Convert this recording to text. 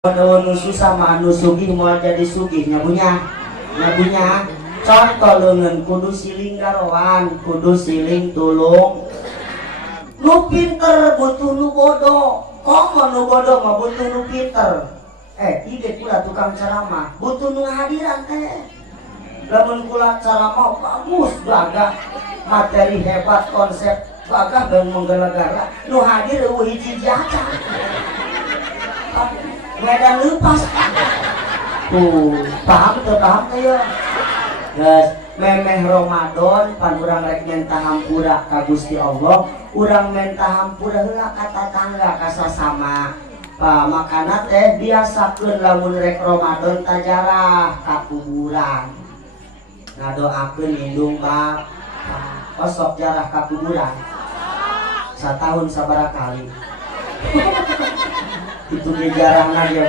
nu susah mah nu sugih mau jadi sugih nyabunya contoh leungeun kudu siling garowan kudu siling tulung nu pinter butuh nu bodoh komo nu bodoh mah butuh nu pinter ide kula tukang ceramah butuh nu hadiran teh lamun kula ceramah bagus gagah materi hebat konsep gagah dan menggala-gala nu hadir eueuh hiji jaca medan lepas paham tuh ya guys memeh Ramadan pan urang rek menta hampura ka Gusti Allah urang menta hampura heula ka tatangga ka sasama makana teh biasakeun lamun rek Ramadan tajarah ka kuburan ngadoakeun indung bab osok jarah ka kuburan satahun sabaraha kali itu jarang ya